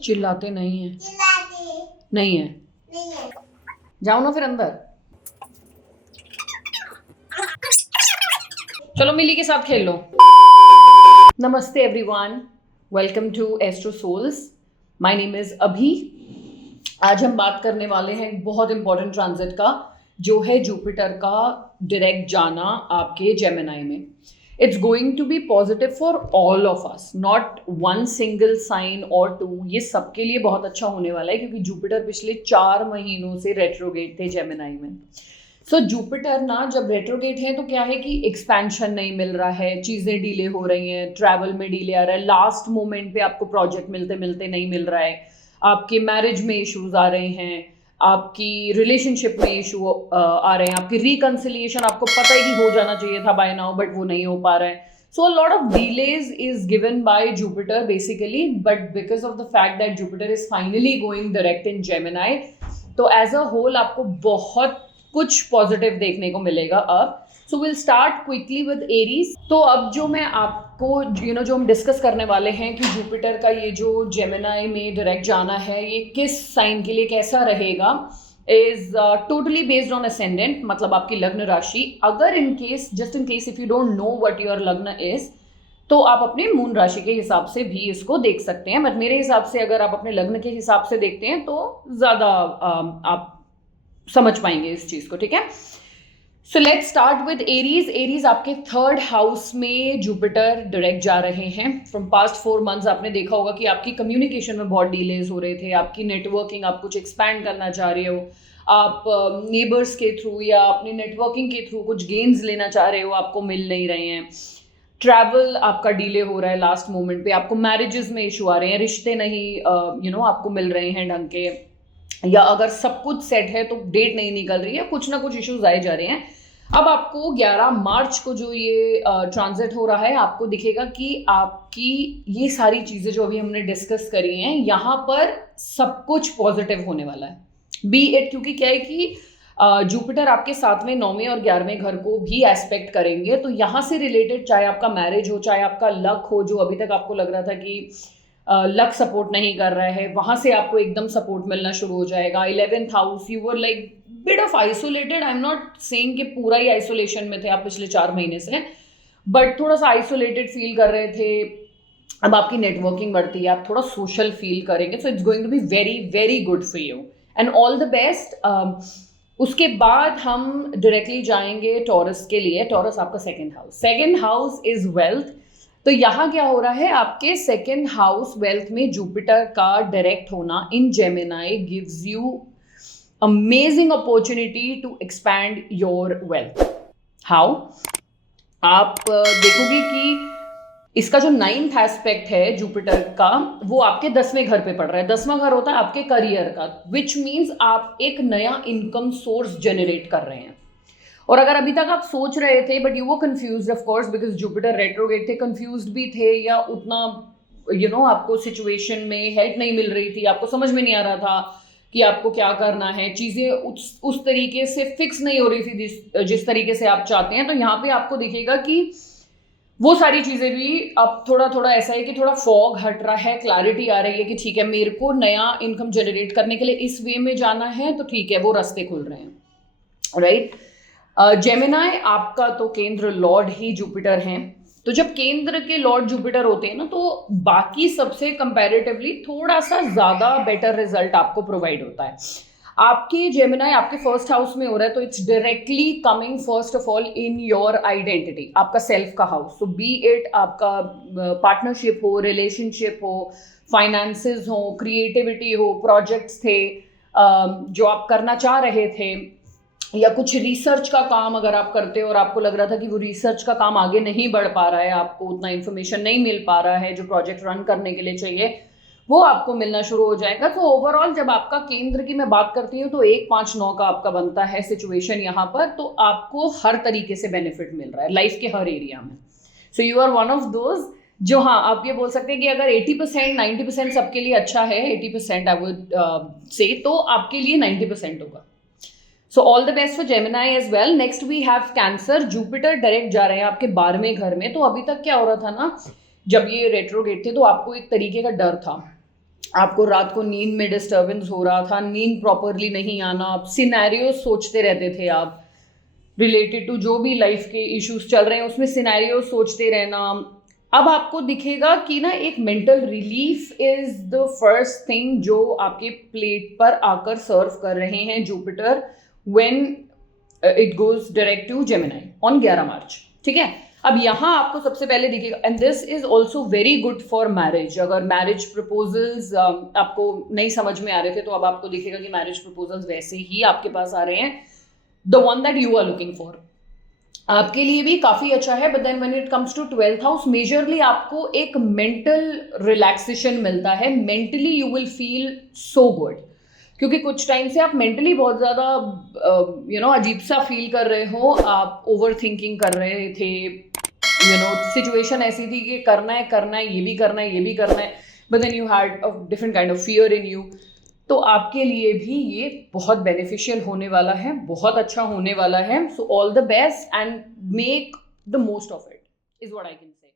चिल्लाते नहीं है। नहीं है। जाओ ना फिर अंदर। चलो मिली के साथ खेल लो। नमस्ते everyone, welcome to Astro Souls. My name is Abhi. आज हम बात करने वाले हैं एक बहुत इंपॉर्टेंट ट्रांजिट का, जो है जुपिटर का डायरेक्ट जाना आपके जेमिनाई में। It's going to be positive for all of us, not one single sign or two. ये सबके लिए बहुत अच्छा होने वाला है क्योंकि जुपिटर पिछले 4 महीनों से रेट्रोगेट थे जेमिनाई में। सो जुपिटर ना जब रेट्रोगेट है तो क्या है कि एक्सपेंशन नहीं मिल रहा है, चीज़ें डिले हो रही हैं, ट्रैवल में डिले आ रहा है, लास्ट मोमेंट पे आपको प्रोजेक्ट मिलते मिलते नहीं मिल रहा है, आपके मैरिज में इश्यूज आ रहे हैं, आपकी रिलेशनशिप में इशू आ रहे हैं, आपकी रिकन्सिलिएशन आपको पता ही कि हो जाना चाहिए था बाय नाउ बट वो नहीं हो पा रहा है। So a lot of delays is given by Jupiter basically, but because of the fact that Jupiter is finally going direct in Gemini, तो as a whole आपको बहुत कुछ पॉजिटिव देखने को मिलेगा अब। So will start quickly with Aries. तो अब जो मैं आपको जो हम डिस्कस करने वाले हैं कि जुपिटर का ये जो जेमिनाई में डायरेक्ट जाना है ये किस साइन के लिए कैसा रहेगा, is totally based on ascendant, मतलब आपकी लग्न राशि। अगर just in case if you don't know what your लग्न इज, तो आप अपने मून राशि के हिसाब से भी इसको देख सकते हैं, बट मेरे हिसाब से अगर आप अपने लग्न के हिसाब से देखते हैं तो ज़्यादा आप समझ पाएंगे इस चीज़ को, ठीक है। So let's start with Aries. Aries आपके 3rd हाउस में जुपिटर डायरेक्ट जा रहे हैं। फ्रॉम पास्ट 4 मंथ्स आपने देखा होगा कि आपकी कम्युनिकेशन में बहुत डिलेज हो रहे थे, आपकी नेटवर्किंग, आप कुछ एक्सपैंड करना चाह रहे हो, आप नेबर्स के थ्रू या अपनी नेटवर्किंग के थ्रू कुछ गेन्स लेना चाह रहे हो, आपको मिल नहीं रहे हैं। ट्रैवल आपका डिले हो रहा है लास्ट मोमेंट पे, आपको मैरिजेस में इशू आ रहे हैं, रिश्ते नहीं आपको मिल रहे हैं ढंग के, या अगर सब कुछ सेट है तो डेट नहीं निकल रही है, कुछ ना कुछ इश्यूज आए जा रहे हैं। अब आपको 11 मार्च को जो ये ट्रांजिट हो रहा है, आपको दिखेगा कि आपकी ये सारी चीज़ें जो अभी हमने डिस्कस करी हैं यहाँ पर सब कुछ पॉजिटिव होने वाला है। बी इट, क्योंकि क्या है कि जुपिटर आपके 7वें 9वें और 11वें घर को भी एस्पेक्ट करेंगे, तो यहाँ से रिलेटेड चाहे आपका मैरिज हो, चाहे आपका लक हो, जो अभी तक आपको लग रहा था कि लक सपोर्ट नहीं कर रहा है, वहां से आपको एकदम सपोर्ट मिलना शुरू हो जाएगा। 11th house, you were like bit of isolated. I am not saying कि पूरा ही आइसोलेशन में थे आप पिछले 4 महीने से, बट थोड़ा सा आइसोलेटेड फील कर रहे थे। अब आपकी नेटवर्किंग बढ़ती है, आप थोड़ा सोशल फील करेंगे, so it's going to be very very good for you and all the best. उसके बाद हम डायरेक्टली जाएंगे टॉरस के लिए। टॉरस आपका 2nd हाउस इज वेल्थ। तो यहाँ क्या हो रहा है, आपके 2nd हाउस वेल्थ में जुपिटर का डायरेक्ट होना in Gemini gives you amazing opportunity to expand your wealth. How? आप देखोगे कि इसका जो 9th एस्पेक्ट है जुपिटर का, वो आपके 10वें घर पे पड़ रहा है। 10वां घर होता है आपके करियर का, विच मीन्स आप एक नया इनकम सोर्स जनरेट कर रहे हैं। और अगर अभी तक आप सोच रहे थे बट यू वो confused of course because Jupiter retrograde थे, कंफ्यूज्ड भी थे, या उतना आपको सिचुएशन में हेल्प नहीं मिल रही थी, आपको समझ में नहीं आ रहा था कि आपको क्या करना है, चीज़ें उस तरीके से फिक्स नहीं हो रही थी जिस तरीके से आप चाहते हैं, तो यहाँ पे आपको दिखेगा कि वो सारी चीज़ें भी अब थोड़ा थोड़ा ऐसा है कि थोड़ा फॉग हट रहा है, क्लैरिटी आ रही है कि ठीक है मेरे को नया इनकम जनरेट करने के लिए इस वे में जाना है, तो ठीक है वो रास्ते खुल रहे हैं, राइट। जेमिनाई आपका तो केंद्र लॉर्ड ही जुपिटर हैं। तो जब केंद्र के लॉर्ड जुपिटर होते हैं ना, तो बाकी सबसे कंपैरेटिवली थोड़ा सा ज़्यादा बेटर रिजल्ट आपको प्रोवाइड होता है। आपके जेमिनाई आपके 1st हाउस में हो रहा है, तो it's directly coming first of all in your identity, आपका सेल्फ का हाउस। तो बी इट आपका पार्टनरशिप हो, रिलेशनशिप हो, फाइनेंसेस हो, क्रिएटिविटी हो, प्रोजेक्ट्स थे जो आप करना चाह रहे थे, या कुछ रिसर्च का काम अगर आप करते हो और आपको लग रहा था कि वो रिसर्च का काम आगे नहीं बढ़ पा रहा है, आपको उतना इन्फॉर्मेशन नहीं मिल पा रहा है जो प्रोजेक्ट रन करने के लिए चाहिए, वो आपको मिलना शुरू हो जाएगा। तो ओवरऑल जब आपका केंद्र की मैं बात करती हूँ तो 1-5-9 का आपका बनता है सिचुएशन यहाँ पर, तो आपको हर तरीके से बेनिफिट मिल रहा है लाइफ के हर एरिया में। So you are one of those जो, हाँ आप ये बोल सकते हैं कि अगर 80% 90% सबके लिए अच्छा है, 80% आई वुड से, तो आपके लिए 90% होगा। So all the best for Gemini as well. Next we have Cancer. Jupiter direct जा रहे हैं आपके 12वें घर में। तो अभी तक क्या हो रहा था ना, जब ये रेट्रोगेट थे तो आपको एक तरीके का डर था आपको रात को नींद में डिस्टर्बेंस हो रहा था, नींद प्रॉपरली नहीं आना, आप सिनेरियो सोचते रहते थे, आप रिलेटेड टू जो भी लाइफ के इश्यूज चल रहे हैं उसमें सिनेरियो सोचते रहना, अब आपको दिखेगा कि ना एक mental relief is the first thing जो आपके प्लेट पर आकर सर्व कर रहे हैं Jupiter when it goes direct to Gemini on 11 March. ठीक है, अब यहाँ आपको सबसे पहले दिखेगा, and this is also very good for marriage. अगर मैरिज प्रपोजल्स आपको नहीं समझ में आ रहे थे तो अब आपको दिखेगा कि मैरिज प्रपोजल्स वैसे ही आपके पास आ रहे हैं, the one that you are looking for, आपके लिए भी काफी अच्छा है। But then when it comes to 12th house, majorly आपको एक मेंटल रिलैक्सेशन मिलता है, mentally you will feel so good, क्योंकि कुछ टाइम से आप मेंटली बहुत ज़्यादा अजीब सा फील कर रहे हो, आप ओवर थिंकिंग कर रहे थे, सिचुएशन ऐसी थी कि करना है, ये भी करना है, ये भी करना है, but then you had a different kind of fear in you. तो आपके लिए भी ये बहुत बेनिफिशियल होने वाला है, बहुत अच्छा होने वाला है। सो all the best and make the most of it is what I can say.